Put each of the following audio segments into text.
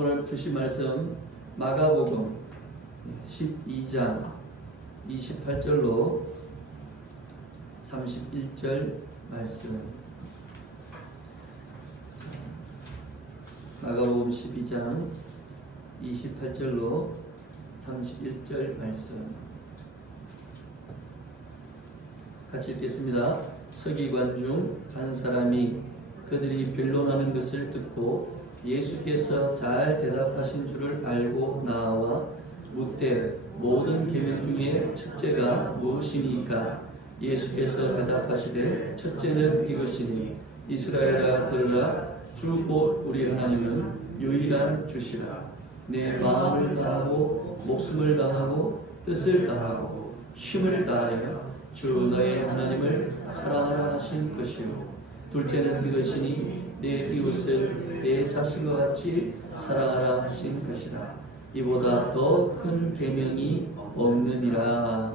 오늘 주신 말씀 마가복음 12장 28절로 31절 말씀. 마가복음 12장 28절로 31절 말씀 같이 읽겠습니다. 서기관 중 한 사람이 그들이 변론하는 것을 듣고 예수께서 잘 대답하신 줄을 알고 나와 묻되 모든 계명 중에 첫째가 무엇이니까? 예수께서 대답하시되 첫째는 이것이니 이스라엘아 들으라. 주 곧 우리 하나님은 유일한 주시라. 내 마음을 다하고 목숨을 다하고 뜻을 다하고 힘을 다하여 주 너의 하나님을 사랑하라 하신 것이요. 둘째는 이것이니 내 이웃을 내 자신과 같이 사랑하라 하신 것이라. 이보다 더 큰 계명이 없느니라.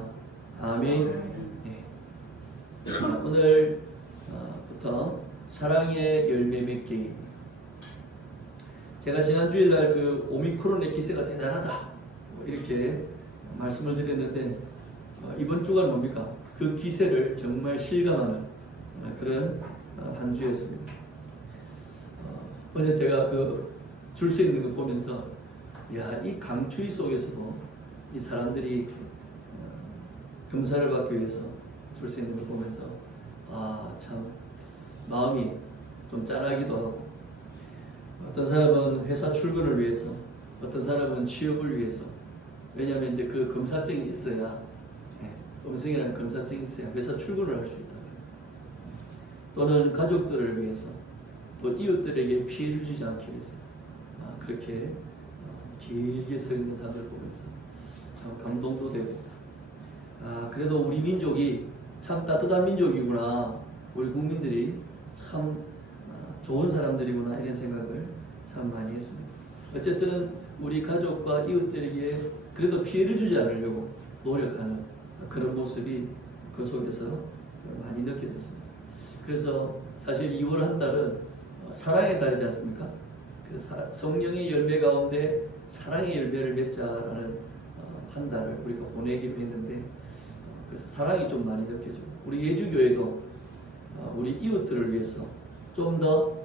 아멘. 네. 오늘부터 사랑의 열매 맺기. 제가 지난 주일날 그 오미크론의 기세가 대단하다 이렇게 말씀을 드렸는데 이번 주가 뭡니까? 그 기세를 정말 실감하는 그런 한 주였습니다. 어제 제가 그 줄 서 있는 거 보면서 이 강추위 속에서도 이 사람들이 검사를 받기 위해서 줄 서 있는 걸 보면서 참 마음이 좀 짠하기도 하고, 어떤 사람은 회사 출근을 위해서, 어떤 사람은 취업을 위해서. 왜냐하면 이제 그 검사증이 있어야, 음성이라는 검사증이 있어야 회사 출근을 할 수 있다. 또는 가족들을 위해서, 또 이웃들에게 피해를 주지 않기 위해서 그렇게 길게 서 있는 사람들 보면서 참 감동도 되고, 그래도 우리 민족이 참 따뜻한 민족이구나, 우리 국민들이 참 좋은 사람들이구나, 이런 생각을 참 많이 했습니다. 어쨌든 우리 가족과 이웃들에게 그래도 피해를 주지 않으려고 노력하는 그런 모습이 그 속에서 많이 느껴졌습니다. 그래서 사실 2월 한 달은 사랑의 달이지 않습니까? 그 성령의 열매 가운데 사랑의 열매를 맺자라는 한 달을 우리가 보내기로 했는데, 그래서 사랑이 좀 많이 느껴지고, 우리 예주교회도 우리 이웃들을 위해서 좀 더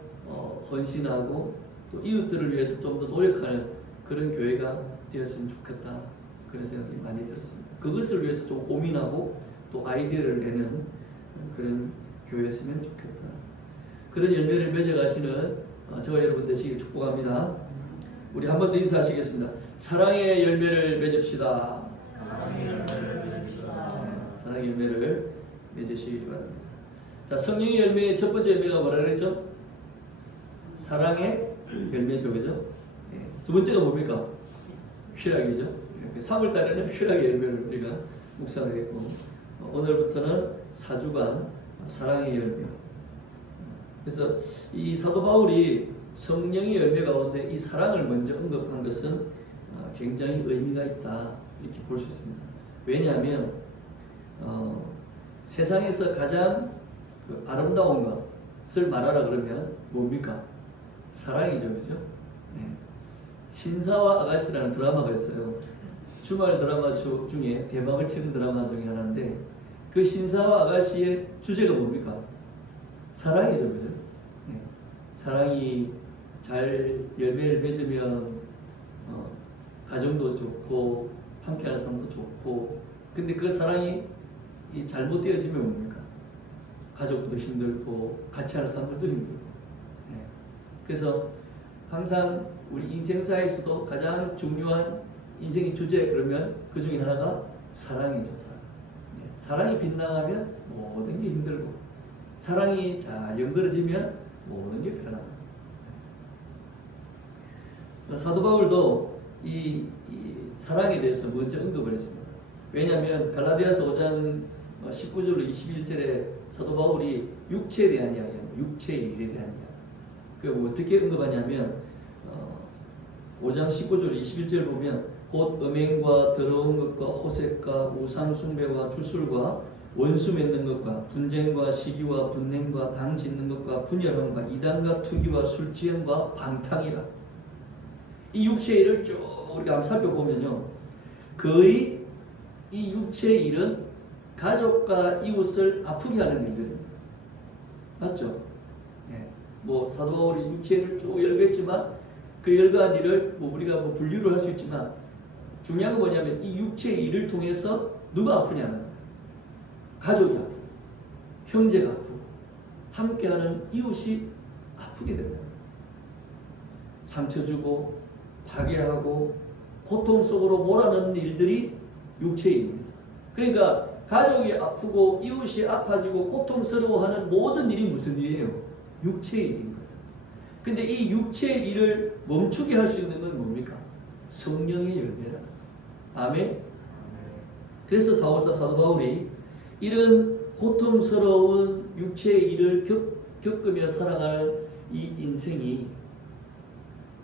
헌신하고 또 이웃들을 위해서 좀 더 노력하는 그런 교회가 되었으면 좋겠다, 그런 생각이 많이 들었습니다. 그것을 위해서 좀 고민하고 또 아이디어를 내는 그런 교회였으면 좋겠다. 그런 열매를 맺어가시는 저와 여러분 되시길 축복합니다. 우리 한 번 더 인사하시겠습니다. 사랑의 열매를 맺읍시다. 사랑의 열매를 맺으시기 바랍니다. 자, 성령의 열매의 첫 번째 열매가 뭐라 그랬죠? 사랑의 열매죠, 그죠? 두 번째가 뭡니까? 희락이죠. 3월 달에는 희락의 열매를 우리가 묵상을 했고, 오늘부터는 4주간 사랑의 열매. 그래서 이 사도 바울이 성령의 열매 가운데 이 사랑을 먼저 언급한 것은 굉장히 의미가 있다, 이렇게 볼 수 있습니다. 왜냐하면 세상에서 가장 아름다운 것을 말하라 그러면 뭡니까? 사랑이죠, 그죠? 신사와 아가씨라는 드라마가 있어요. 주말 드라마 중에 대박을 치는 드라마 중에 하나인데, 그 신사와 아가씨의 주제가 뭡니까? 사랑이죠, 그죠? 사랑이 잘 열매를 맺으면 가정도 좋고 함께하는 삶도 좋고, 근데 그 사랑이 잘못되어지면 뭡니까? 가족도 힘들고 같이 하는 사람들도 힘들고. 그래서 항상 우리 인생사에서도 가장 중요한 인생의 주제, 그러면 그 중에 하나가 사랑이죠. 사랑이 빗나가면 모든 게 힘들고, 사랑이 잘 연결해지면 모든 게 편합니다. 사도 바울도 이 사랑에 대해서 먼저 언급을 했습니다. 왜냐하면 갈라디아서 5장 19절로 21절에 사도 바울이 육체에 대한 이야기입니다. 육체의 일에 대한 이야기. 그 어떻게 언급하냐면 5장 19절 21절 보면 곧 음행과 더러운 것과 호색과 우상 숭배와 주술과 원수 맺는 것과 분쟁과 시기와 분냄과 당 짓는 것과 분열함과 이단과 투기와 술취함과 방탕이라. 이 육체의 일을 쭉 우리가 한번 살펴보면요, 거의 이 육체의 일은 가족과 이웃을 아프게 하는 일들입니다. 맞죠? 예. 뭐 사도 바울이 육체를 쭉 열거했지만 그 열거한 일을 뭐 우리가 뭐 분류를 할 수 있지만 중요한 건 뭐냐면 이 육체의 일을 통해서 누가 아프냐는 거예요. 가족이 아프고 형제가 아프고 함께하는 이웃이 아프게 된다. 상처 주고 파괴하고 고통 속으로 몰아넣는 일들이 육체의 일입니다. 그러니까 가족이 아프고 이웃이 아파지고 고통스러워하는 모든 일이 무슨 일이에요? 육체의 일인 거예요. 근데 이 육체의 일을 멈추게 할 수 있는 건 뭡니까? 성령의 열매라. 아멘. 그래서 사도 바울이 이런 고통스러운 육체의 일을 겪으며 살아가는 이 인생이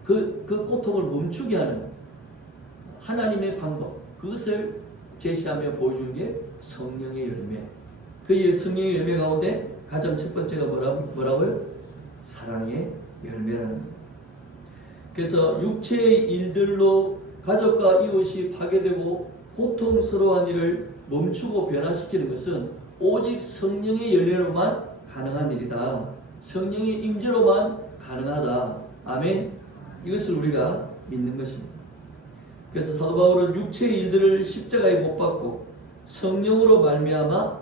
그 고통을 멈추게 하는 하나님의 방법, 그것을 제시하며 보여준 게 성령의 열매. 그 성령의 열매 가운데 가장 첫 번째가 뭐라고요? 사랑의 열매라는 겁니다. 그래서 육체의 일들로 가족과 이웃이 파괴되고 고통스러운 일을 멈추고 변화시키는 것은 오직 성령의 열매로만 가능한 일이다. 성령의 임재로만 가능하다. 아멘. 이것을 우리가 믿는 것입니다. 그래서 사도 바울은 육체의 일들을 십자가에 못 박고 성령으로 말미암아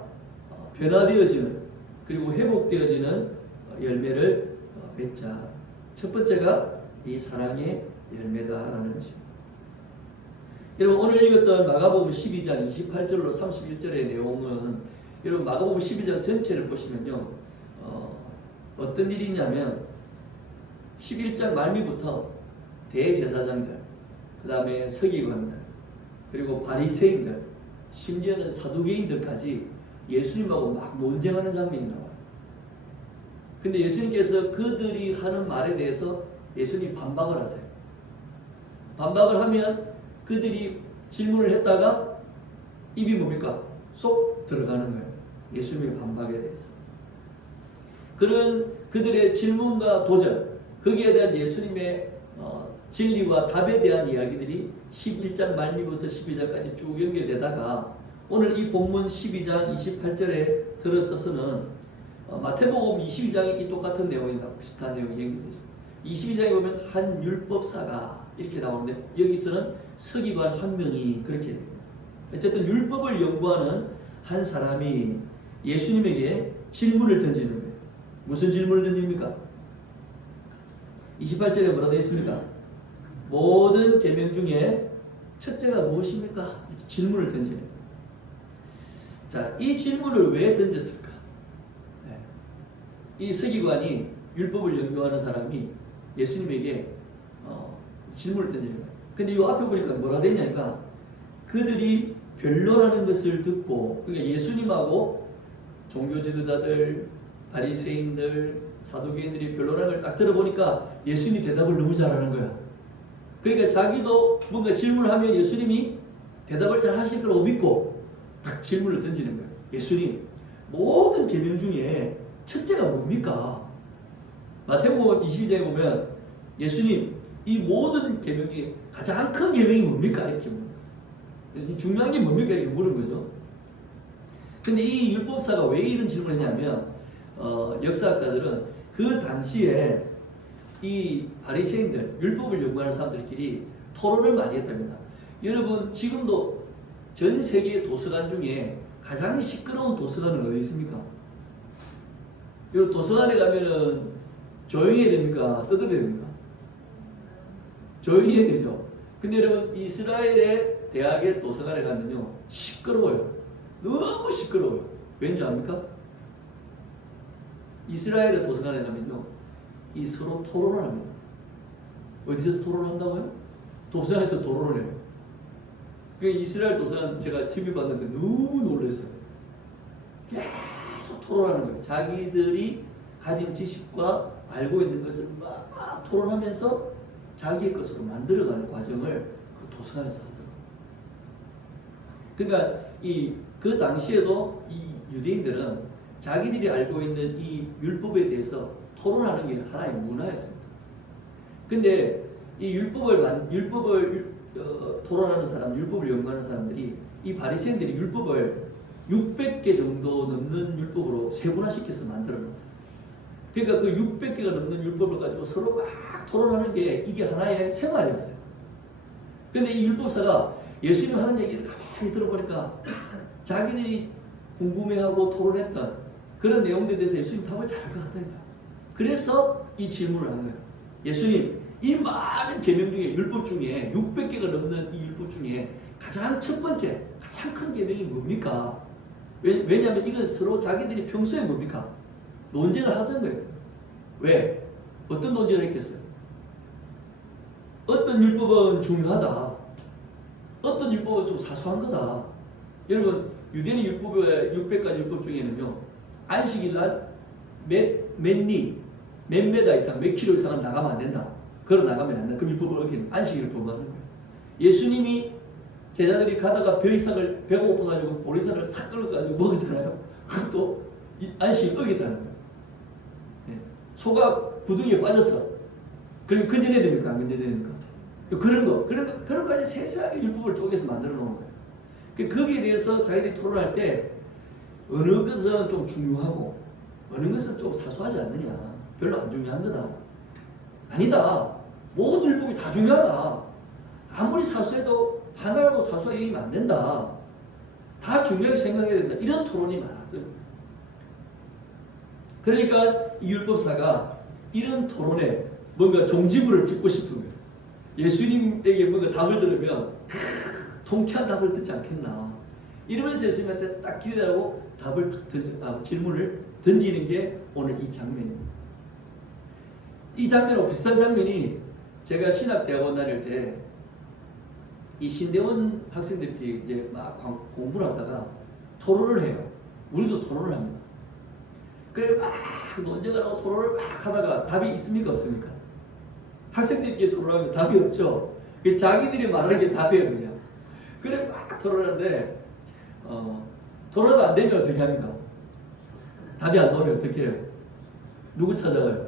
변화되어지는 그리고 회복되어지는 열매를 맺자. 첫 번째가 이 사랑의 열매다라는 것입니다. 여러분 오늘 읽었던 마가복음 12장 28절로 31절의 내용은 여러분 마가복음 12장 전체를 보시면요, 어떤 일이 있냐면 11장 말미부터 대제사장들, 그 다음에 서기관들, 그리고 바리새인들, 심지어는 사두개인들까지 예수님하고 막 논쟁하는 장면이 나와요. 근데 예수님께서 그들이 하는 말에 대해서 예수님이 반박을 하세요. 반박을 하면 그들이 질문을 했다가 입이 뭡니까? 쏙 들어가는 거예요. 예수님의 반박에 대해서. 그런 그들의 질문과 도전, 거기에 대한 예수님의 진리와 답에 대한 이야기들이 11장 말미부터 12장까지 쭉 연결되다가 오늘 이 본문 12장 28절에 들어서서는 마태복음 22장에 이 똑같은 내용이 비슷한 내용이 연결되어 있습니다. 22장에 보면 한 율법사가 이렇게 나오는데 여기서는 서기관 한 명이 그렇게 됩니다. 어쨌든 율법을 연구하는 한 사람이 예수님에게 질문을 던지는 거예요. 무슨 질문을 던집니까? 28절에 뭐라 되어 있습니까? 모든 계명 중에 첫째가 무엇입니까? 이렇게 질문을 던지는 거예요. 자, 이 질문을 왜 던졌을까? 네. 이 서기관이 율법을 연구하는 사람이 예수님에게 질문을 던지는 거예요. 근데 이 앞에 보니까 뭐라 되냐니까 그들이 변론하는 것을 듣고, 그러니까 예수님하고 종교 지도자들, 바리새인들, 사두개인들이 변론하는 걸 딱 들어보니까 예수님이 대답을 너무 잘하는 거야. 그러니까 자기도 뭔가 질문을 하면 예수님이 대답을 잘 하실 거라고 믿고 딱 질문을 던지는 거예요. 예수님, 모든 계명 중에 첫째가 뭡니까? 마태복음 22장에 보면 예수님, 이 모든 계명 중에 가장 큰 계명이 뭡니까? 이렇게 묻는, 중요한 게 뭡니까? 이렇게 물은 거죠. 근데 이 율법사가 왜 이런 질문을 했냐면 역사학자들은 그 당시에 이 바리새인들, 율법을 연구하는 사람들끼리 토론을 많이 했답니다. 여러분 지금도 전 세계 도서관 중에 가장 시끄러운 도서관은 어디 있습니까? 여러분 도서관에 가면은 조용히 해야 됩니까? 떠들어야 됩니까? 조용히 해야 되죠. 근데 여러분 이스라엘의 대학의 도서관에 가면요 시끄러워요. 너무 시끄러워요. 왠지 압니까? 이스라엘의 도서관에 가면요 이 서로 토론을 합니다. 어디서 토론을 한다고요? 도서관에서 토론을 해요. 그 이스라엘 도서관 제가 TV 봤는데 너무 놀랐어요. 계속 토론하는 거예요. 자기들이 가진 지식과 알고 있는 것을 막 토론하면서 자기의 것으로 만들어가는 과정을 그 도서관에서 하더라고요. 그러니까 그 당시에도 이 유대인들은 자기들이 알고 있는 이 율법에 대해서 토론하는 게 하나의 문화였습니다. 근데 이 율법을 토론하는 사람, 율법을 연구하는 사람들이 이 바리새인들이 율법을 600개 정도 넘는 율법으로 세분화시켜서 만들어놨어요. 그러니까 그 600개가 넘는 율법을 가지고 서로 막 토론하는 게 이게 하나의 생활이었어요. 근데 이 율법사가 예수님 하는 얘기를 가만히 들어보니까 자기들이 궁금해하고 토론했던 그런 내용들에 대해서 예수님 답을 잘 할 것 같다니까. 그래서 이 질문을 하는 거예요. 예수님, 이 많은 계명 중에 율법 중에 600개가 넘는 이 율법 중에 가장 첫 번째, 가장 큰 계명이 뭡니까? 왜냐하면 이건 서로 자기들이 평소에 뭡니까? 논쟁을 하던 거예요. 왜? 어떤 논쟁을 했겠어요? 어떤 율법은 중요하다. 어떤 율법은 좀 사소한 거다. 여러분, 유대인 율법의 600가지 율법 중에는요, 안식일 날 몇 메다 이상, 몇 킬로 이상은 나가면 안 된다. 걸어 나가면 안 된다. 그 율법을 어기는 안식일을 범하는 거예요. 예수님이 제자들이 가다가 벼이삭을 배가 고파가지고 보리쌀을 싹 끌어가지고 먹었잖아요. 그것도 안식일 어겼다는 거예요. 네. 소가 부둥이에 빠졌어. 그러면 건져내야 됩니까? 안 건져내야 됩니까? 그런 거까지 세세하게 율법을 쪼개서 만들어 놓은 거예요. 거기에 대해서 자기들이 토론할 때 어느 것은 좀 중요하고 어느 것은 좀 사소하지 않느냐. 별로 안 중요한 거다. 아니다. 모든 율법이 다 중요하다. 아무리 사소해도 하나라도 사소하게 여기면 안 된다. 다 중요하게 생각해야 된다. 이런 토론이 많았던. 그러니까 이 율법사가 이런 토론에 뭔가 종지부를 짓고 싶은 거예요. 예수님에게 뭔가 답을 들으면 통쾌한 답을 듣지 않겠나. 이러면서 예수님한테 딱 기대하고 질문을 던지는 게 오늘 이 장면입니다. 이 장면하고 비슷한 장면이 제가 신학대학원 다닐 때 이 신대원 학생들이 이제 막 공부를 하다가 토론을 해요. 우리도 토론을 합니다. 그래 막 논쟁을 하고 토론을 막 하다가 답이 있습니까? 없습니까? 학생들끼리 토론하면 답이 없죠. 자기들이 말하는 게 답이에요, 그냥. 그래 막 토론하는데 토론도 안 되면 어떻게 합니까? 답이 안 나오면 어떻게 해요? 누구 찾아가요?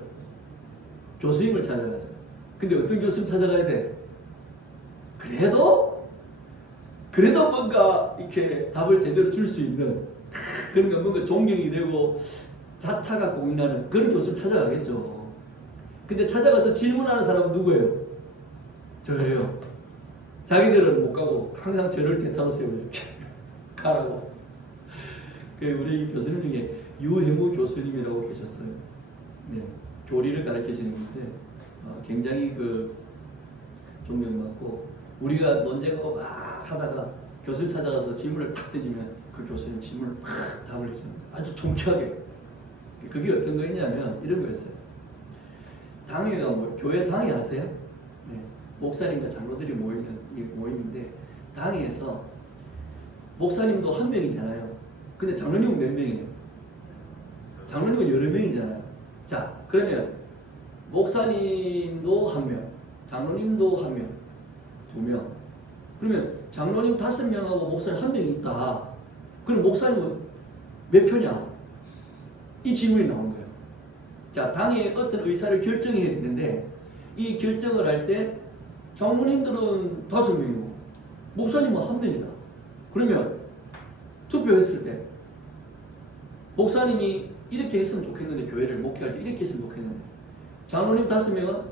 교수님을 찾아가죠. 근데 어떤 교수님 찾아가야 돼? 그래도 뭔가 이렇게 답을 제대로 줄 수 있는 그러니까 뭔가 존경이 되고 자타가 공인하는 그런 교수를 찾아가겠죠. 근데 찾아가서 질문하는 사람은 누구예요? 저예요. 자기들은 못 가고 항상 저를 대타하세요. 이렇게 가라고. 우리 교수님 중에 유해무 교수님이라고 계셨어요. 네. 교리를 가르치시는 분인데 굉장히 존경받고 우리가 논쟁하고 막 하다가 교수를 찾아가서 질문을 탁 던지면 그 교수님 질문을 탁 답을 해주는 아주 통쾌하게. 그게 어떤 거였냐면 이런 거였어요. 당회가 교회 당회 아세요? 네. 목사님과 장로들이 모이는 이 모임인데 당회에서 목사님도 한 명이잖아요. 근데 장로님은 몇 명이에요? 장로님은 여러 명이잖아요. 자, 그러면 목사님도 한 명, 장로님도 한 명, 두 명. 그러면 장로님 5명하고 목사님 한 명이 있다. 그럼 목사님은 몇 표냐? 이 질문이 나온 거예요. 자, 당에 어떤 의사를 결정해야 되는데 이 결정을 할 때 장로님들은 5명이고 목사님은 1명이다. 그러면 투표했을 때 목사님이 이렇게 했으면 좋겠는데 교회를 목회할 때 이렇게 했으면 좋겠는데 장로님 5명은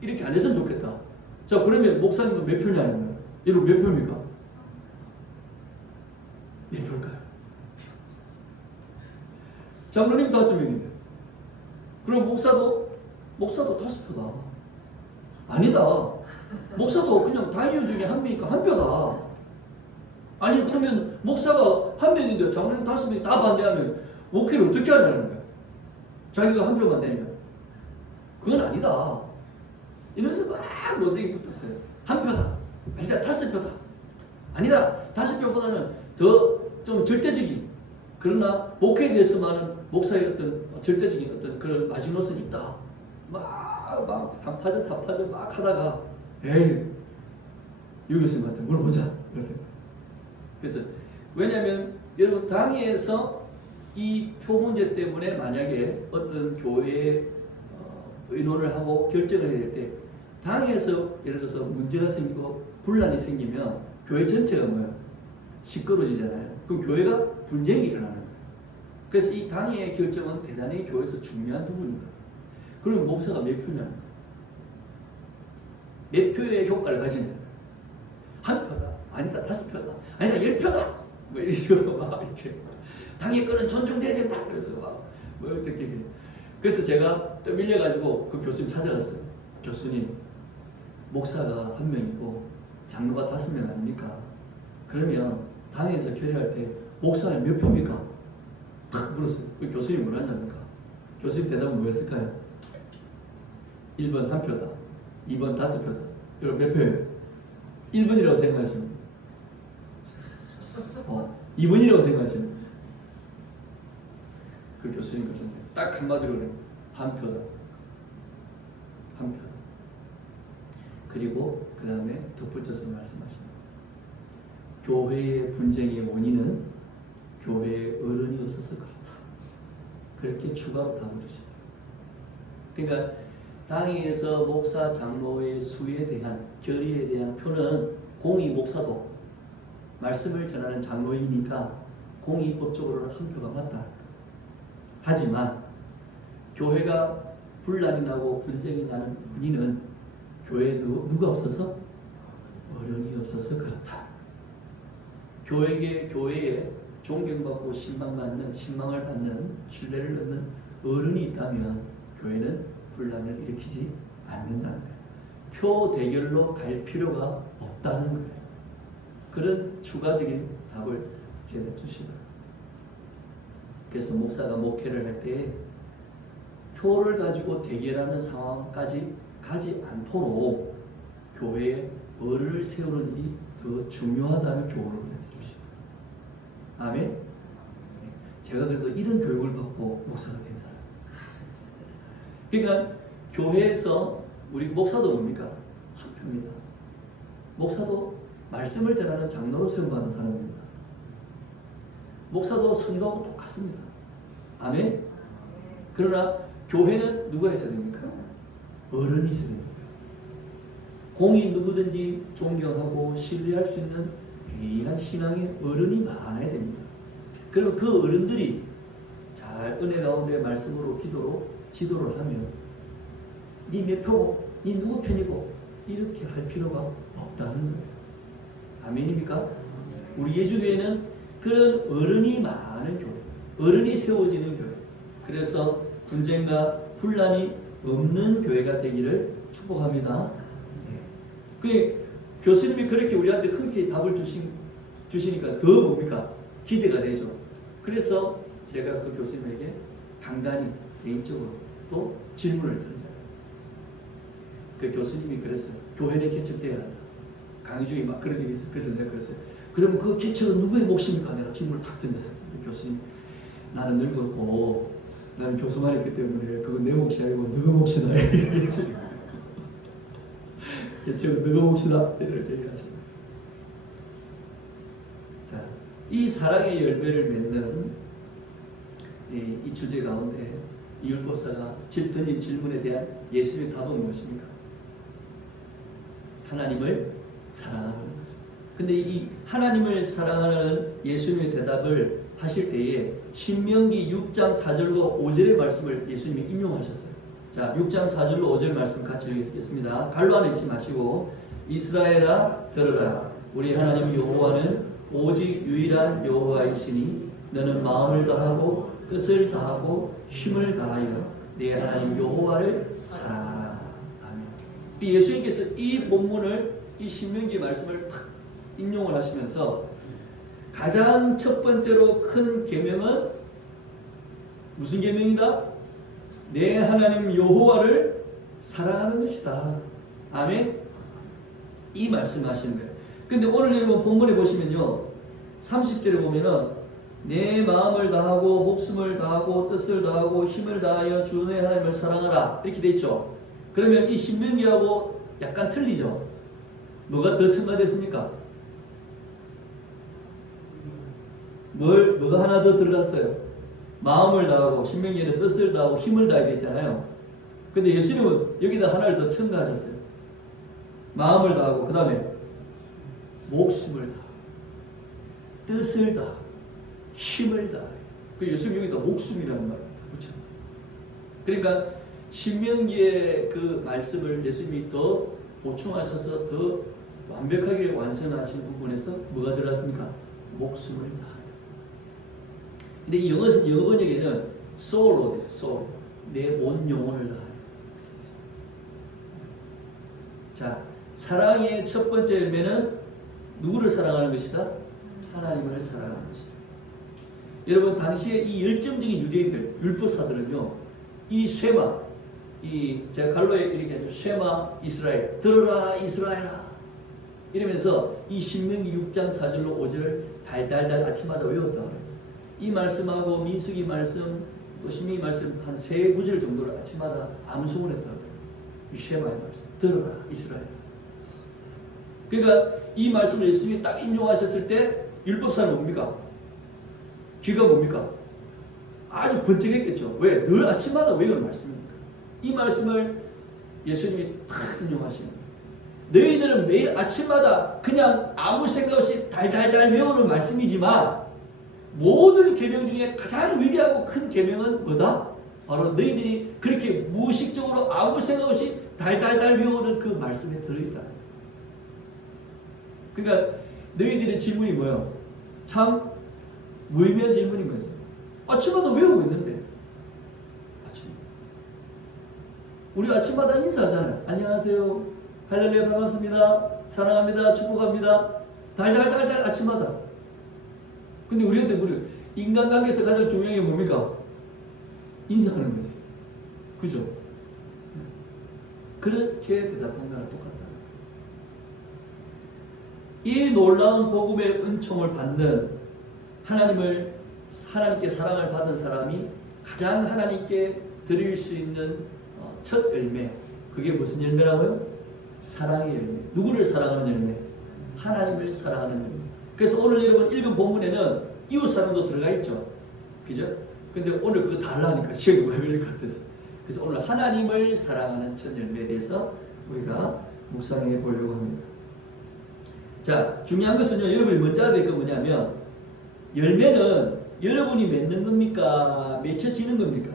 이렇게 안 했으면 좋겠다. 자, 그러면 목사님은 몇 표냐는 거예요? 여러분 몇 표입니까? 몇 표일까요? 장로님 5명인데 그럼 목사도 5표다. 아니다. 목사도 그냥 당위원 중에 1명이니까 1표다. 아니 그러면 목사가 1명인데 장로님 5명이 다 반대하면 목회를 어떻게 하냐는 거야. 자기가 1표만 내면 그건 아니다. 이러면서 막 논쟁이 붙었어요. 1표다. 아니다. 5표다. 아니다. 5표보다는 더 좀 절대적인 그러나 목회에 대해서만은 목사의 어떤 절대적인 어떤 그런 마지노선이 있다. 막 3파전 4파전 막 하다가 에이 유 교수님한테 물어보자. 그래서 왜냐하면 여러분 당회에서 이 표 문제 때문에 만약에 어떤 교회에 의논을 하고 결정을 해야 될 때 당에서 예를 들어서 문제가 생기고 분란이 생기면 교회 전체가 뭐예요? 시끄러지잖아요. 그럼 교회가 분쟁이 일어나는 거예요. 그래서 이 당의 결정은 대단히 교회에서 중요한 부분입니다. 그러면 목사가 몇 표냐는 거예요. 몇 표의 효과를 가지는 거예요. 한 표다, 아니다, 5표다, 아니다, 10표다, 뭐 이런 식으로 막 이렇게 당의 거는 존중돼야 된다. 그래서 막 뭐 어떻게. 그래서 제가 또 밀려가지고 그 교수님 찾아갔어요. 교수님, 목사가 1명이고 장로가 5명 아닙니까? 그러면 당에서 결의할 때 목사는 몇 표입니까? 탁 물었어요. 그 교수님이 뭐라 하냐니까. 교수님 대답은 뭐였을까요? 1번 1표다, 2번 5표다. 여러분 몇 표예요? 1번이라고 생각하시면 2번이라고 생각하시면 그 교수님 것은 딱 한마디로 그래요. 1표다. 1표다. 그리고 그 다음에 덧붙여서 말씀하십니다. 교회의 분쟁의 원인은 교회의 어른이 없어서 그렇다. 그렇게 추가로 답을 주시더라고요. 그러니까 당에서 목사 장로의 수에 대한 결의에 대한 표는 공의 목사도 말씀을 전하는 장로이니까 공의 법적으로는 1표가 맞다. 하지만 교회가 분란이 나고 분쟁이 나는 원인은 교회에 누가 없어서? 어른이 없어서 그렇다. 교회에 존경받고 신망을 받는 신뢰를 얻는 어른이 있다면 교회는 분란을 일으키지 않는다는 거예요. 표 대결로 갈 필요가 없다는 거예요. 그런 추가적인 답을 제가 주시더라고요. 그래서 목사가 목회를 할 때 표를 가지고 대결하는 상황까지 가지 않도록 교회에 어른을 세우는 일이 더 중요하다는 교훈을 해주십니다. 아멘? 제가 그래도 이런 교육을 받고 목사가 된 사람. 그러니까 교회에서 우리 목사도 뭡니까? 한 표입니다. 목사도 말씀을 전하는 장로로 세움받은 사람입니다. 목사도 성도하고 똑같습니다. 아멘? 그러나 교회는 누가 있어야 됩니까? 어른이 있어야 됩니다. 공이 누구든지 존경하고 신뢰할 수 있는 귀한 신앙의 어른이 많아야 됩니다. 그러면 그 어른들이 잘 은혜 가운데 말씀으로 기도로 지도를 하면 니 몇 표고 니 누구 편이고 이렇게 할 필요가 없다는 거예요. 아멘입니까? 우리 예주교회는 그런 어른이 많은 교회, 어른이 세워지는 교회, 그래서 분쟁과 분란이 없는 교회가 되기를 축복합니다. 그 교수님이 그렇게 우리한테 흔쾌히 답을 주시니까 더 뭡니까? 기대가 되죠. 그래서 제가 그 교수님에게 간간히 개인적으로 또 질문을 던져요. 그 교수님이 그랬어요. 교회는 개척돼야 한다. 강의 중에 막 그런 얘기 있어요. 그래서 내가 그랬어요. 그럼 그 개척은 누구의 몫입니까? 내가 질문을 탁 던졌어요. 교수님, 나는 늙었고 나는 교수만 했기 때문에 그건 내 몫이 아니고 너의 몫이다. 개척은 너의 몫이다. 이렇게 얘기하시고. 자, 이 사랑의 열매를 맺는 이 주제 가운데 이 율법사가 던진 질문에 대한 예수님의 답은 무엇입니까? 하나님을 사랑하는 거죠. 근데 이 하나님을 사랑하는 예수님의 대답을 하실 때에 신명기 6장 4절과 5절의 말씀을 예수님이 인용하셨어요. 자, 6장 4절로 5절 말씀 같이 읽겠습니다. 갈로 안에 잊지 마시고 이스라엘아 들으라. 우리 하나님 여호와는 오직 유일한 여호와이시니 너는 마음을 다하고 뜻을 다하고 힘을 다하여 내 하나님 여호와를 사랑하라. 아멘. 예수님께서 이 본문을 이 신명기 말씀을 탁 인용을 하시면서 가장 첫 번째로 큰 계명은 무슨 계명이다? 내 하나님 여호와를 사랑하는 것이다. 아멘. 이 말씀하시는 거예요. 근데 오늘 여러분 본문에 보시면요, 30절에 보면은 내 마음을 다하고 목숨을 다하고 뜻을 다하고 힘을 다하여 주 내 하나님을 사랑하라 이렇게 돼 있죠. 그러면 이 신명기하고 약간 틀리죠. 뭐가 더 첨가됐습니까? 뭐가 하나 더 들어갔어요? 마음을 다하고 신명기에는 뜻을 다하고 힘을 다하게 됐잖아요. 근데 예수님은 여기다 하나를 더 첨가하셨어요. 마음을 다하고 그 다음에 목숨을 다하고 뜻을 다하고 힘을 다하고. 그 예수님 여기다 목숨이라는 말을 붙여놨어요. 그러니까 신명기의 그 말씀을 예수님이 더 보충하셔서 더 완벽하게 완성하신 부분에서 뭐가 들어갔습니까? 목숨을 다하여. 근데 이 영어 번역에는 soul로 되죠. soul. 내 온 영혼을 다하여. 자, 사랑의 첫 번째 열매는 누구를 사랑하는 것이다? 하나님을 사랑하는 것이다. 여러분, 당시에 이 열정적인 유대인들, 율법사들은요, 이 쉐마, 제가 갈로에 이렇게 하죠. 쉐마 이스라엘, 들어라 이스라엘아, 이러면서 이 신명기 6장 4절로 5절 달달달 아침마다 외웠다고 그래요. 이 말씀하고 민수기 말씀, 또 신명기 말씀 한 3구절 정도를 아침마다 암송을 했다고 그래요. 이 쉐마의 말씀, 들어라 이스라엘. 그러니까 이 말씀을 예수님이 딱 인용하셨을 때 율법사는 뭡니까? 귀가 뭡니까? 아주 번쩍했겠죠. 왜? 늘 아침마다 외우는 말씀이니까. 이 말씀을 예수님이 탁 인용하시는 거예요. 너희들은 매일 아침마다 그냥 아무 생각 없이 달달달 외우는 말씀이지만 모든 계명 중에 가장 위대하고 큰 계명은 뭐다? 바로 너희들이 그렇게 무의식적으로 아무 생각 없이 달달달 외우는 그 말씀에 들어있다. 그러니까 너희들의 질문이 뭐예요? 참 무의미한 질문인 거죠. 아침마다 외우고 있는데. 우리 아침마다 인사하잖아요. 안녕하세요. 할렐루야 반갑습니다. 사랑합니다. 축복합니다. 달달달달 아침마다. 근데 우리한테 인간관계에서 가장 중요한 게 뭡니까? 인사하는 거지. 그죠? 그렇게 대답한 거랑 똑같다. 이 놀라운 복음의 은총을 받는 하나님께 사랑을 받은 사람이 가장 하나님께 드릴 수 있는 첫 열매, 그게 무슨 열매라고요? 사랑의 열매. 누구를 사랑하는 열매? 하나님을 사랑하는 열매. 그래서 오늘 여러분 읽은 본문에는 이웃 사랑도 들어가 있죠. 그죠? 근데 오늘 그거 달라니까 시험이 왜 걸릴 것 같아서. 그래서 오늘 하나님을 사랑하는 첫 열매에 대해서 우리가 묵상해 보려고 합니다. 자, 중요한 것은요, 여러분이 먼저 알아야 될 건 뭐냐면, 열매는 여러분이 맺는 겁니까? 맺혀지는 겁니까?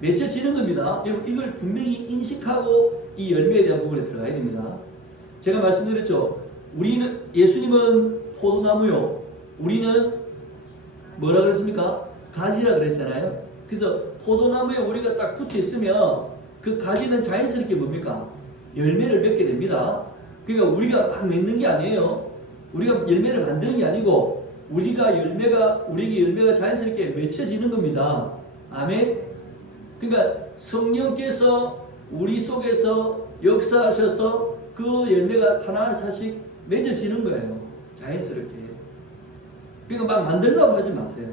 맺혀지는 겁니다. 여러분, 이걸 분명히 인식하고 이 열매에 대한 부분에 들어가야 됩니다. 제가 말씀드렸죠. 예수님은 포도나무요. 우리는 뭐라 그랬습니까? 가지라 그랬잖아요. 그래서 포도나무에 우리가 딱 붙어 있으면 그 가지는 자연스럽게 뭡니까? 열매를 맺게 됩니다. 그러니까 우리가 막 맺는 게 아니에요. 우리가 열매를 만드는 게 아니고 우리에게 열매가 자연스럽게 맺혀지는 겁니다. 아멘. 그러니까 성령께서 우리 속에서 역사하셔서 그 열매가 하나하나씩 맺어지는 거예요. 자연스럽게. 그러니까 막 만들려고 하지 마세요.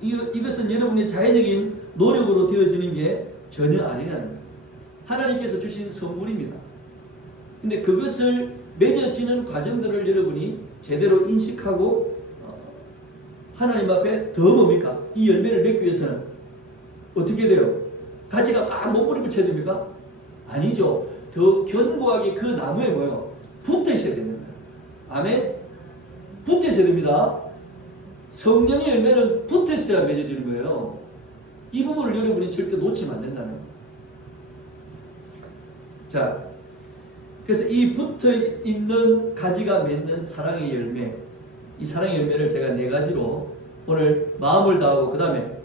이것은 여러분의 자연적인 노력으로 되어지는 게 전혀 아니라는 거예요. 하나님께서 주신 선물입니다. 근데 그것을 맺어지는 과정들을 여러분이 제대로 인식하고 하나님 앞에 더 뭡니까? 이 열매를 맺기 위해서는 어떻게 돼요? 가지가 막 몸부림을 쳐야 됩니까? 아니죠. 더 견고하게 그 나무에 뭐요? 붙어 있어야 되는 거예요. 아멘? 붙어 있어야 됩니다. 성령의 열매는 붙어 있어야 맺어지는 거예요. 이 부분을 여러분이 절대 놓치면 안 된다는 거예요. 자, 그래서 이 붙어 있는 가지가 맺는 사랑의 열매, 이 사랑의 열매를 제가 4가지로 오늘 마음을 다하고, 그 다음에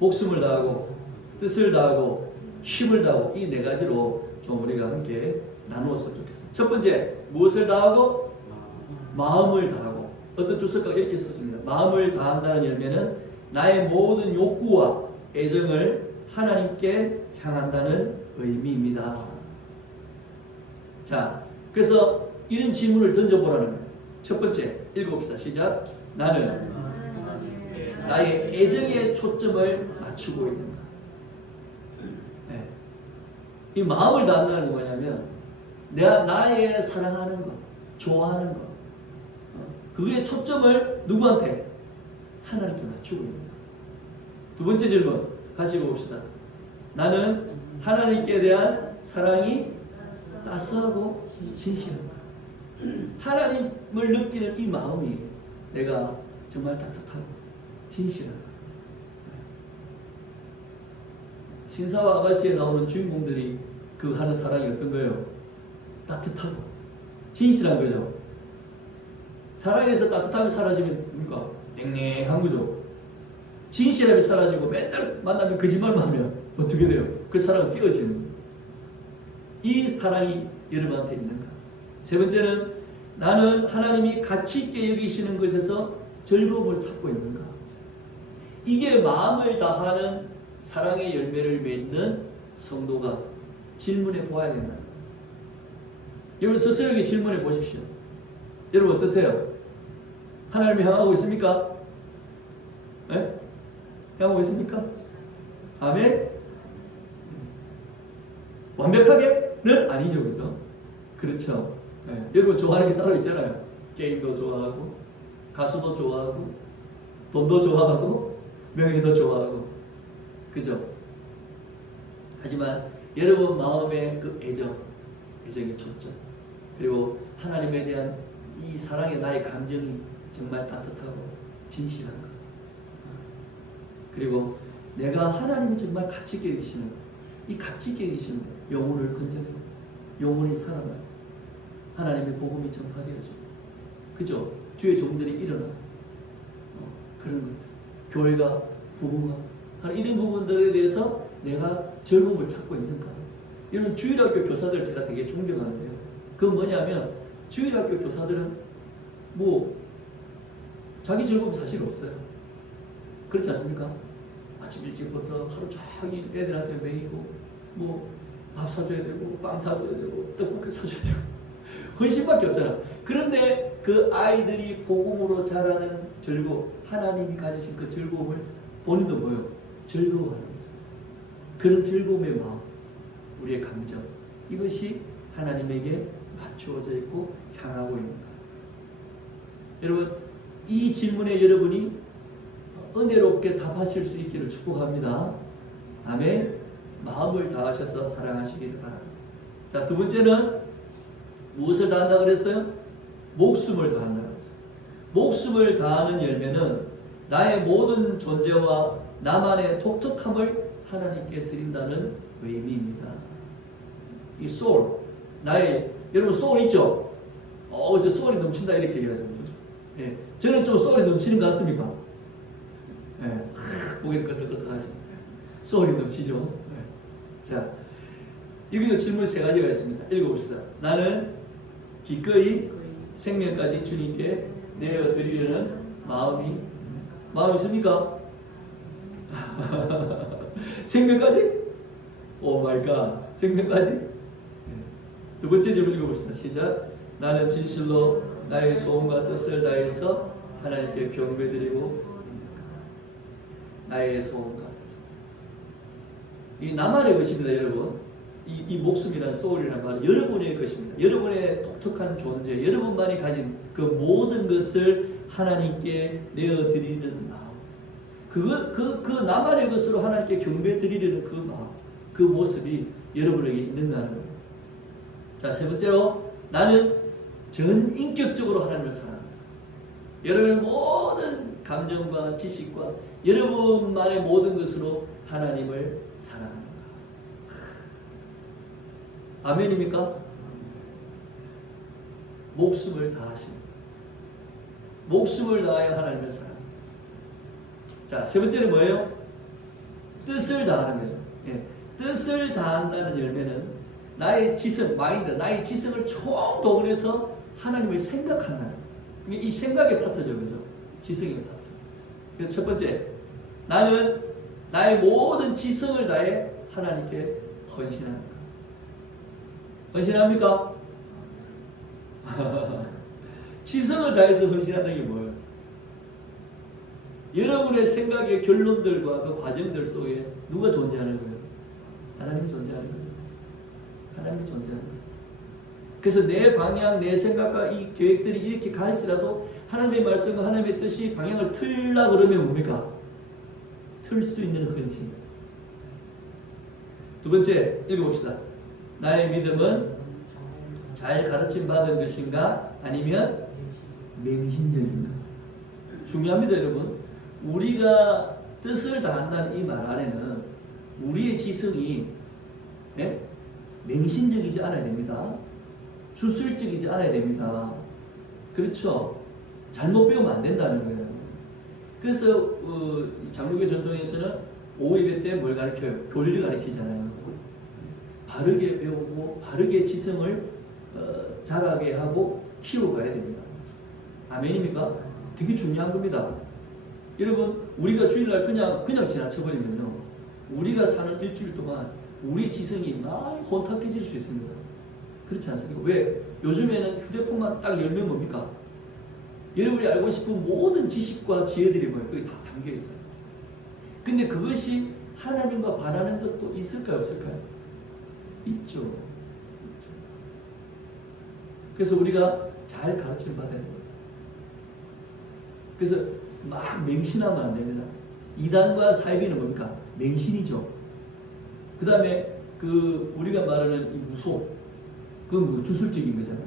목숨을 다하고, 뜻을 다하고, 힘을 다하고, 이 4가지로 좀 우리가 함께 나누었으면 좋겠습니다. 첫 번째, 무엇을 다하고? 마음을 다하고. 어떤 주석가가 이렇게 썼습니다. 마음을 다한다는 열매는 나의 모든 욕구와 애정을 하나님께 향한다는 의미입니다. 자, 그래서 이런 질문을 던져보라는 거예요. 첫 번째, 읽어봅시다. 시작. 나는 나의 애정에 초점을 맞추고 있는가? 네. 이 마음을 다한다는 게 뭐냐면 내가 나의 사랑하는 것, 좋아하는 것, 그게 초점을 누구한테? 하나님께 맞추고 있는 거예요. 두 번째 질문 같이 읽어봅시다. 나는 하나님께 대한 사랑이 따스하고 진실한 것. 하나님을 느끼는 이 마음이 내가 정말 따뜻하고 진실한 것. 신사와 아가씨에 나오는 주인공들이 그 하는 사랑이 어떤 거예요? 따뜻하고 진실한 거죠. 사랑에서 따뜻함이 사라지면 뭡니까? 냉랭한 거죠. 진실함이 사라지고 맨날 만나면 거짓말만 하면 어떻게 돼요? 그 사랑은 깨어지는 거예요. 이 사랑이 여러분한테 있는가? 세 번째는 나는 하나님이 가치 있게 여기시는 것에서 즐거움을 찾고 있는가? 이게 마음을 다하는 사랑의 열매를 맺는 성도가 질문해 보아야 된다. 여러분 스스로에게 질문해 보십시오. 여러분 어떠세요? 하나님을 향하고 있습니까? 네? 향하고 있습니까? 아멘? 완벽하게는 아니죠, 그죠? 그렇죠. 네. 여러분 좋아하는 게 따로 있잖아요. 게임도 좋아하고, 가수도 좋아하고, 돈도 좋아하고, 명예도 좋아하고, 그죠? 하지만 여러분 마음의 그 애정이 좁죠. 그리고 하나님에 대한 이 사랑의 나의 감정이 정말 따뜻하고 진실한 것. 그리고 내가 하나님이 정말 가치 있게 여기시는 이 가치 있게 여기시는 영혼을 건져내고 영혼이 살아나고 하나님의 복음이 전파되어지고 그죠? 주의 종들이 일어나 그런 것들 교회가 부흥하고 이런 부분들에 대해서 내가 즐거움을 찾고 있는가? 이런 주일학교 교사들 제가 되게 존경하는데요. 그건 뭐냐면 주일학교 교사들은 뭐 자기 즐거움 사실 없어요. 그렇지 않습니까? 아침 일찍부터 하루 종일 애들한테 매이고 뭐 밥 사줘야 되고 빵 사줘야 되고 떡볶이 사줘야 되고 헌신밖에 없잖아. 그런데 그 아이들이 복음으로 자라는 즐거움, 하나님이 가지신 그 즐거움을 본인도 뭐요? 즐거워하는 거죠. 그런 즐거움의 마음, 우리의 감정, 이것이 하나님에게 맞추어져 있고 향하고 있는 거예요. 여러분, 이 질문에 여러분이 은혜롭게 답하실 수 있기를 축복합니다. 아멘. 마음을 다하셔서 사랑하시기를 바랍니다. 자, 두 번째는 무엇을 다한다고 그랬어요? 목숨을 다한다고 그랬어요. 목숨을 다하는 열매는 나의 모든 존재와 나만의 독특함을 하나님께 드린다는 의미입니다. 이 soul, 나의 여러분 soul 있죠? 저 soul이 넘친다 이렇게 얘기하죠. 예, 저는 좀 soul이 넘치는 것 같습니까? 예, 보기는 끄떡끄떡하시네. soul이 넘치죠. 예. 자, 여기도 질문 세 가지가 있습니다. 읽어봅시다. 나는 기꺼이 생명까지 주님께 내어드리려는 마음이 있습니까? 생명까지? 오 마이 갓. 생명까지? 두 번째 질문 읽어봅시다. 시작. 나는 진실로 나의 소원과 뜻을 다해서 하나님께 경배드리고 나의 소원과 뜻을. 이 나만의 것입니다, 여러분. 이 목숨이란 소울이란 말은 여러분의 것입니다. 여러분의 독특한 존재, 여러분만이 가진 그 모든 것을 하나님께 내어드리는 마음. 그 나만의 것으로 하나님께 경배드리려는 그 마음, 그 모습이 여러분에게 있는가는 거예요. 자, 세 번째로 나는 전인격적으로 하나님을 사랑합니다. 여러분의 모든 감정과 지식과 여러분만의 모든 것으로 하나님을 사랑합니다. 아멘입니까? 목숨을 다하십니다. 목숨을 다하여 하나님을 사랑합니다. 자, 세 번째는 뭐예요? 뜻을 다하는 거죠. 예. 뜻을 다한다는 열매는 나의 지성, 마인드, 나의 지성을 총동원해서 하나님을 생각한다는 거예요. 이 생각의 파트죠, 그죠? 지성의 파트. 그래서 첫 번째, 나는 나의 모든 지성을 다해 하나님께 헌신하는 것. 헌신합니까? 지성을 다해서 헌신한다는 게 뭐예요? 여러분의 생각의 결론들과 그 과정들 속에 누가 존재하는 거예요? 하나님이 존재하는 거죠. 하나님이 존재하는 거죠. 그래서 내 방향, 내 생각과 이 계획들이 이렇게 갈지라도 하나님의 말씀과 하나님의 뜻이 방향을 틀라 그러면 뭡니까? 틀 수 있는 헌신. 두 번째, 읽어봅시다. 나의 믿음은 잘 가르침 받은 것인가 아니면 맹신적인가. 중요합니다, 여러분. 우리가 뜻을 다한다는 이 말 안에는 우리의 지성이 맹신적이지 않아야 됩니다. 주술적이지 않아야 됩니다. 그렇죠? 잘못 배우면 안 된다는 거예요. 그래서 장로교 전통에서는 오예배 때 뭘 가르쳐요? 교리를 가르치잖아요. 바르게 배우고 바르게 지성을 자라게 하고 키워가야 됩니다. 아멘입니까? 되게 중요한 겁니다. 여러분, 우리가 주일날 그냥 지나쳐버리면요, 우리가 사는 일주일 동안 우리 지성이 많이 혼탁해질 수 있습니다. 그렇지 않습니까? 왜? 요즘에는 휴대폰만 딱 열면 뭡니까? 여러분이 알고 싶은 모든 지식과 지혜들이 뭐예요? 거기 다 담겨 있어요. 근데 그것이 하나님과 반하는 것도 있을까요? 없을까요? 있죠. 그래서 우리가 잘 가르침 받아야 됩니다. 그래서 막 맹신하면 안 됩니다. 이단과 사이비는 뭡니까? 맹신이죠. 그 다음에 우리가 말하는 이 무속, 그건 주술적인 거잖아요.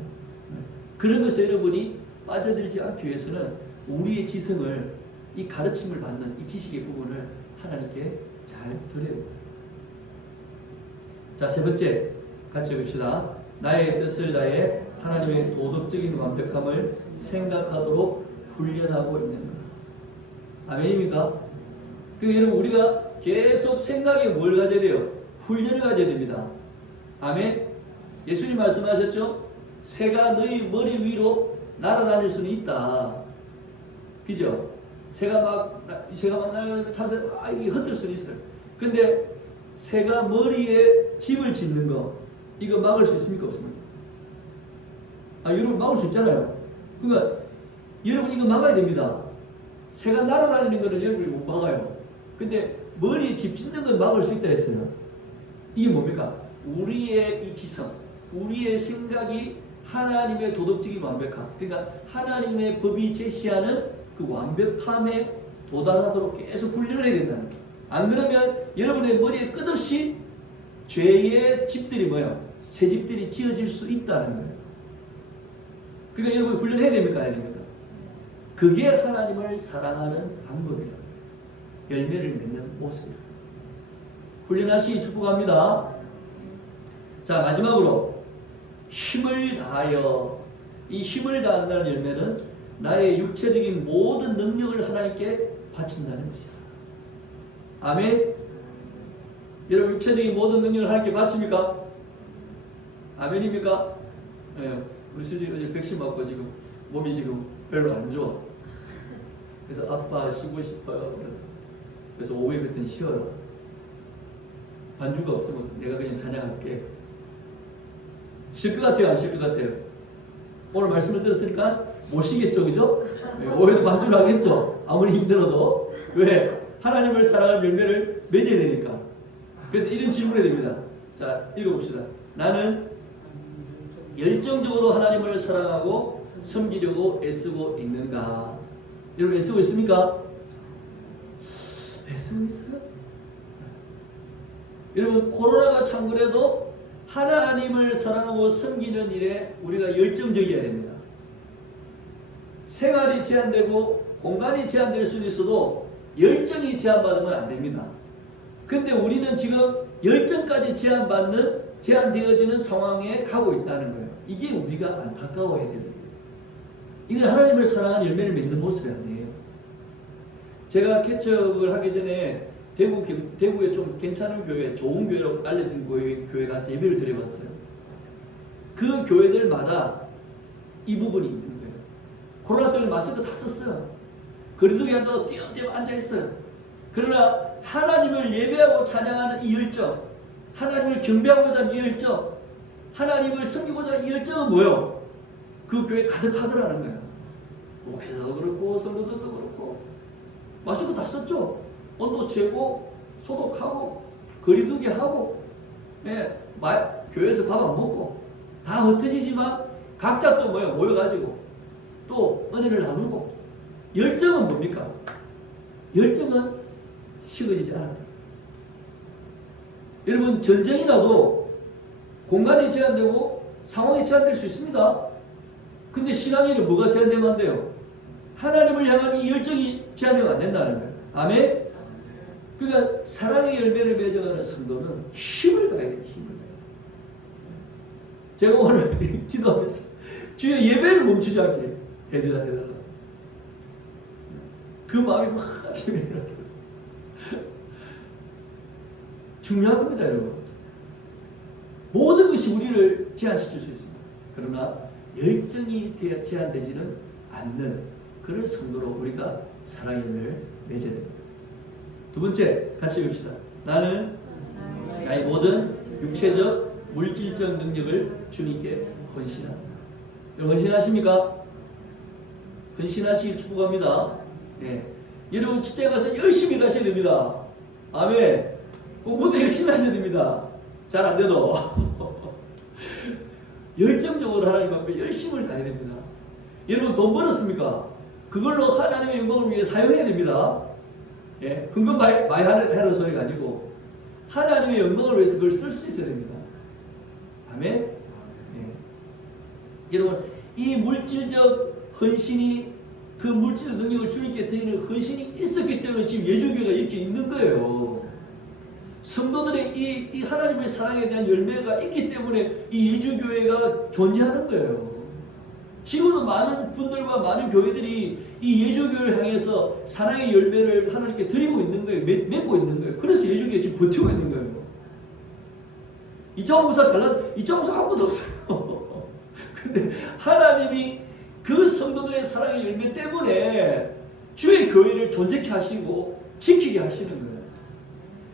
그런 것에 여러분이 빠져들지 않기 위해서는 우리의 지성을, 이 가르침을 받는 이 지식의 부분을 하나님께 잘 드려야 돼요. 자, 세 번째 같이 봅시다. 나의 뜻을 다해 하나님의 도덕적인 완벽함을 생각하도록 훈련하고 있는 것. 아멘입니까? 여러분, 우리가 계속 생각에 뭘 가져야 돼요? 훈련을 가져야 됩니다. 아멘. 예수님 말씀하셨죠? 새가 너희 머리 위로 날아다닐 수는 있다. 그죠? 새가 막 날아다니면 참새 이게 흩을 수는 있어요. 근데 새가 머리에 집을 짓는 거, 이거 막을 수 있습니까? 없습니까? 여러분, 막을 수 있잖아요. 그러니까 여러분, 이거 막아야 됩니다. 새가 날아다니는 거는 여러분이 못 막아요. 근데 머리에 집 짓는 건 막을 수 있다 했어요. 이게 뭡니까? 우리의 이 지성, 우리의 생각이 하나님의 도덕적인 완벽함, 그러니까 하나님의 법이 제시하는 그 완벽함에 도달하도록 계속 훈련을 해야 된다는 거예요. 안 그러면 여러분의 머리에 끝없이 죄의 집들이 뭐예요? 새 집들이 지어질 수 있다는 거예요. 그러니까 여러분 훈련해야 됩니까? 아니 됩니까? 그게 하나님을 사랑하는 방법이라고. 열매를 맺는 모습이라고. 훈련하시기 축복합니다. 자, 마지막으로 힘을 다하여, 이 힘을 다한다는 열매는 나의 육체적인 모든 능력을 하나님께 바친다는 것이다. 아멘. 여러분, 육체적인 모든 능력을 하나님께 바칩니까? 아멘입니까? 네. 우리 수진이 어제 백신 맞고 지금 몸이 지금 별로 안 좋아. 그래서 아빠 쉬고 싶어요. 그래서 오후에 그땐 쉬어라. 반주가 없으면 내가 그냥 찬양할게. 쉴 것 같아요? 안 쉴 것 같아요? 오늘 말씀을 들었으니까 못 쉬겠죠, 그죠? 네, 오후에도 반주를 하겠죠. 아무리 힘들어도. 왜? 하나님을 사랑하는 열매를 맺어야 되니까. 그래서 이런 질문이 됩니다. 자, 읽어봅시다. 나는 열정적으로 하나님을 사랑하고 섬기려고 애쓰고 있는가? 여러분, 애쓰고 있습니까? 애쓰고 있어요? 여러분, 코로나가 참 그래도 하나님을 사랑하고 섬기는 일에 우리가 열정적이어야 됩니다. 생활이 제한되고 공간이 제한될 수는 있어도 열정이 제한받으면 안 됩니다. 근데 우리는 지금 열정까지 제한되어지는 상황에 가고 있다는 거예요. 이게 우리가 안타까워야 되는 거예요. 이건 하나님을 사랑하는 열매를 맺는 모습이 아니에요. 제가 개척을 하기 전에 대구에 좀 괜찮은 교회, 좋은 교회라고 알려진 교회 가서 예배를 드려봤어요. 그 교회들마다 이 부분이 있는 거예요. 코로나 때문에 마스크 다 썼어요. 거리두기 한다고 띄엄띄엄 앉아있어요. 그러나 하나님을 예배하고 찬양하는 이 열정, 하나님을 경배하고자 하는 이 열정, 하나님을 섬기고자 하는 이 열정은 뭐예요? 그 교회에 가득하더라는 거예요. 목회자도 그렇고 성도들도 그렇고 마스크 다 썼죠. 온도 재고 소독하고 거리두기 하고, 교회에서 밥 안 먹고 다 흩어지지만 각자 또 뭐예요? 모여가지고 또 은혜를 나누고. 열정은 뭡니까? 열정은 식어지지 않았다. 여러분, 전쟁이 나도 공간이 제한되고 상황이 제한될 수 있습니다. 근데 신앙에는 뭐가 제한되면 안 돼요? 하나님을 향한 이 열정이 제한되면 안 된다는 거예요. 아멘? 그러니까 사랑의 열매를 맺어가는 성도는 힘을 가야 돼요. 힘을 가야 돼요. 제가 오늘 기도하면서 주여 예배를 멈추지 않게 해달라. 그 마음이 막 아침에 일어나요. 중요한 겁니다, 여러분. 모든 것이 우리를 제한시킬 수 있습니다. 그러나 열정이 제한되지는 않는 그런 성도로 우리가 사랑의 열매를 맺어야 됩니다. 두 번째, 같이 읽읍시다. 나는 나의 모든 육체적, 물질적 능력을 주님께 헌신한다. 헌신하십니까? 헌신하시길 축복합니다. 네. 여러분 직장에 가서 열심히 일하셔야 됩니다. 아멘. 공부도 열심히 하셔야 됩니다. 잘 안 돼도 열정적으로 하나님 앞에 열심을 다해야 됩니다. 여러분 돈 벌었습니까? 그걸로 하나님의 영광을 위해 사용해야 됩니다. 예, 근거 많이 하는 소리가 아니고 하나님의 영광을 위해서 그걸 쓸 수 있어야 됩니다. 아멘. 예. 여러분 이 물질적 헌신이 그 물질 능력을 주님께 드리는 헌신이 있었기 때문에 지금 예주교회가 이렇게 있는 거예요. 성도들의 이 하나님의 사랑에 대한 열매가 있기 때문에 이 예주교회가 존재하는 거예요. 지금도 많은 분들과 많은 교회들이 이 예주교회를 향해서 사랑의 열매를 하나님께 드리고 있는 거예요. 맺고 있는 거예요. 그래서 예주교회 지금 버티고 있는 거예요. 이창호 목사 이창호 목사 아무도 없어요. 근데 하나님이 그 성도들의 사랑의 열매 때문에 주의 교회를 존재케 하시고 지키게 하시는 거예요.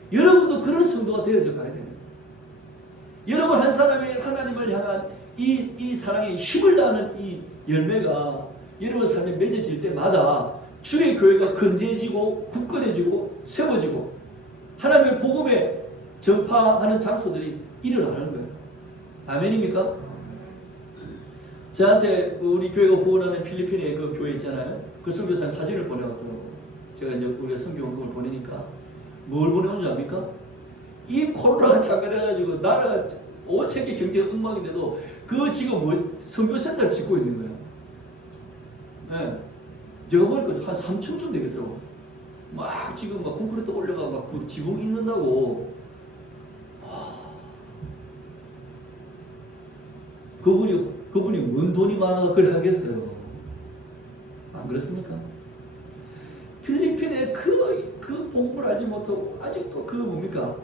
여러분도 그런 성도가 되어져 가야 됩니다. 여러분 한 사람이 하나님을 향한 이 사랑에 힘을 다하는 이 열매가 여러분 삶에 맺어질 때마다 주의 교회가 건재해지고 굳건해지고 세워지고 하나님의 복음에 전파하는 장소들이 일어나는 거예요. 아멘입니까? 저한테 우리 교회가 후원하는 필리핀의 그 교회 있잖아요. 그 선교사님 사진을 보내왔더라고요. 제가 이제 우리가 선교원금을 보내니까 뭘 보내온 줄 압니까? 이 코로나가 창궐해가지고 나라가 온 세계 경제가 엉망인데도 그 지금 선교센터를 짓고 있는 거예요. 네. 제가 보니까 한 3층쯤 되겠더라고요. 막 지금 막 콘크리트 올려가 막 그 지붕 있는다고. 그분이 뭔 돈이 많아서 그걸 하겠어요. 안 그렇습니까? 필리핀의 그 복음을 알지 못하고 아직도 그 뭡니까?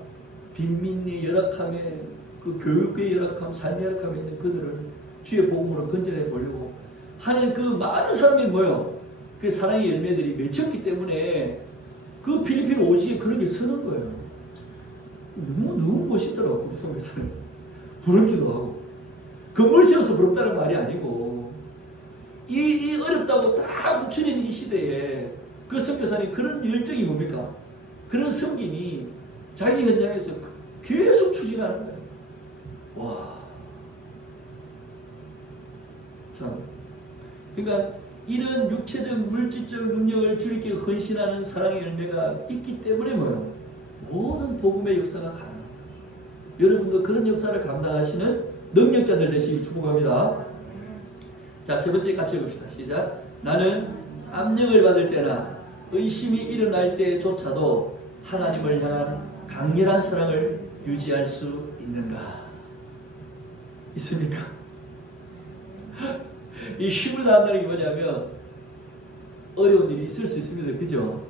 빈민의 열악함에 그 교육의 열악함, 삶의 열악함에 있는 그들을 주의 복음으로 건져내 보려고 하는 그 많은 사람이 뭐요? 그 사랑의 열매들이 맺혔기 때문에 그 필리핀 오지에 그런 게 서는 거예요. 너무 멋있더라고 그 속에서는. 부럽기도 하고. 건물 세워서 부럽다는 말이 아니고 이 어렵다고 다 움츠리는 이 시대에 그 선교사님 그런 열정이 뭡니까? 그런 섬김이 자기 현장에서 계속 추진하는 거예요. 와, 참. 그러니까 이런 육체적 물질적 능력을 주님께 헌신하는 사랑의 열매가 있기 때문에 뭐예요? 모든 복음의 역사가 가능합니다. 여러분도 그런 역사를 감당하시는 능력자들 되시길 축복합니다. 자, 세 번째 같이 해봅시다. 시작. 나는 압력을 받을 때나 의심이 일어날 때조차도 하나님을 향한 강렬한 사랑을 유지할 수 있는가? 있습니까? 이 힘을 다한다는 게 뭐냐면 어려운 일이 있을 수 있습니다. 그죠?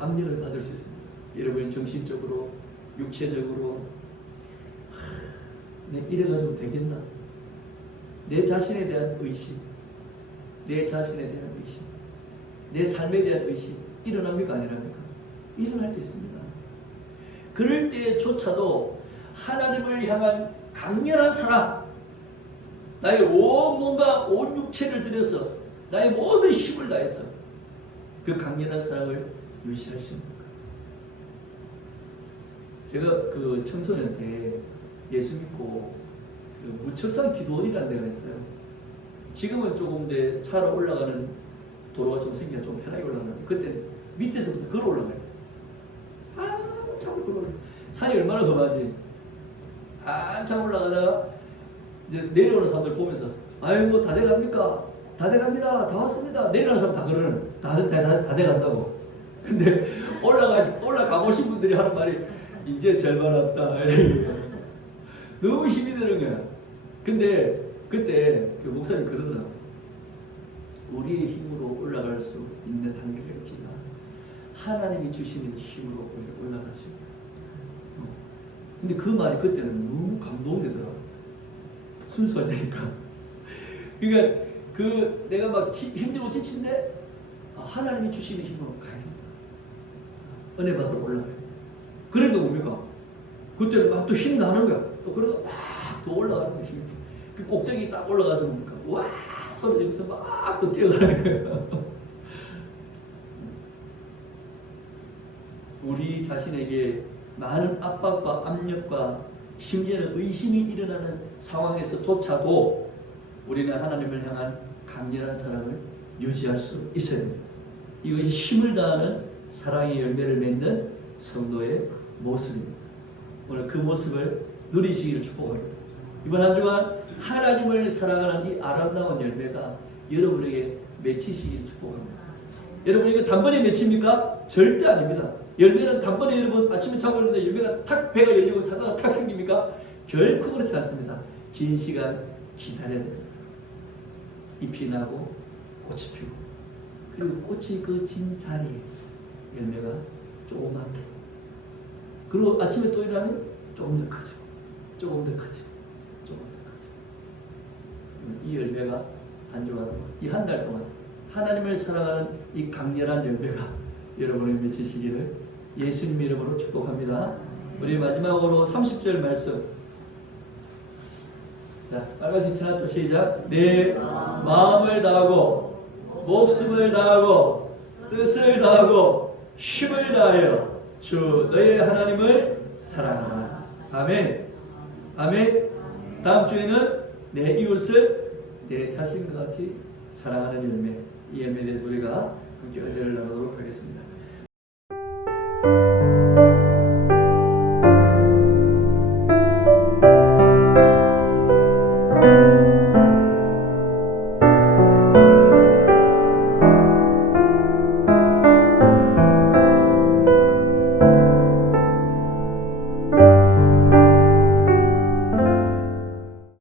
압력을 받을 수 있습니다. 여러분이 정신적으로, 육체적으로 내 이래가지고 되겠나? 내 자신에 대한 의심, 내 자신에 대한 의심, 내 삶에 대한 의심 일어납니까? 안 일어납니까? 일어날 때 있습니다. 그럴 때조차도 하나님을 향한 강렬한 사랑, 나의 온 몸과 온 육체를 들여서 나의 모든 힘을 다해서 그 강렬한 사랑을 유지할 수 있는 것. 제가 그 청소년 때 예수 믿고 그 무척산 기도원이라는 데가 있어요. 지금은 조금 더 차로 올라가는 도로가 좀 생겨 좀 편하게 올라가는데 그때 밑에서부터 걸어 올라가요. 한참 걸어. 산이 얼마나 험하지. 한참 올라가다가 이제 내려오는 사람들 보면서 아이고 다 돼갑니까? 다 돼갑니다. 다 왔습니다. 내려오는 사람 다 그러는 다 돼간다고. 근데 올라가 보신 분들이 하는 말이 이제 절반 왔다. 너무 힘이 드는 거야. 근데 그때 그 목사님 그러더라고. 우리의 힘으로 올라갈 수 있는 한계가 있지만 하나님이 주시는 힘으로 올라갈 수 있다. 근데 그 말이 그때는 너무 감동되더라고. 순수할 때니까. 그러니까 그 내가 막 힘들고 지친데 하나님이 주시는 힘으로 가야 된다. 은혜 받으러 올라가요. 그러니까 뭡니까? 그때는 막 또 힘이 나는 거야. 또 그러고 막 또 올라가는 거야. 그 꼭대기 딱 올라가서 뭡니까? 와 소리 지르면서 막 또 뛰어가는 거예요. 우리 자신에게 많은 압박과 압력과 심지어는 의심이 일어나는 상황에서조차도 우리는 하나님을 향한 강렬한 사랑을 유지할 수 있어야 됩니다. 이것이 힘을 다하는 사랑의 열매를 맺는 성도의 모습입니다. 오늘 그 모습을 누리시기를 축복합니다. 이번 한 주간 하나님을 사랑하는 이 아름다운 열매가 여러분에게 맺히시기를 축복합니다. 여러분 이거 단번에 맺힙니까? 절대 아닙니다. 열매는 단번에 여러분 아침에 자고 있는데 열매가 탁 배가 열리고 사과가 탁 생깁니까? 결코 그렇지 않습니다. 긴 시간 기다려야 됩니다. 잎이 나고 꽃이 피고 그리고 꽃이 그 진 자리에 열매가 조그맣게 그리고 아침에 또 일어나면 조금 더 크죠. 조금 더 크죠. 조금 더 크죠. 이 열매가 한 주간 동안 이 한 달 동안 하나님을 사랑하는 이 강렬한 열매가 여러분을 맺히시기를 예수님 이름으로 축복합니다. 우리 마지막으로 30절 말씀. 자, 빨간색 쳐놨죠? 시작. 내 마음을 다하고 목숨을 다하고 뜻을 다하고 힘을 다하여 주 너의 하나님을 사랑하라. 아멘. 아멘. 다음 주에는 내 이웃을 내 자신과 같이 사랑하는 열매, 이 열매에 대해서 우리가 함께 은혜를 나누도록 하겠습니다.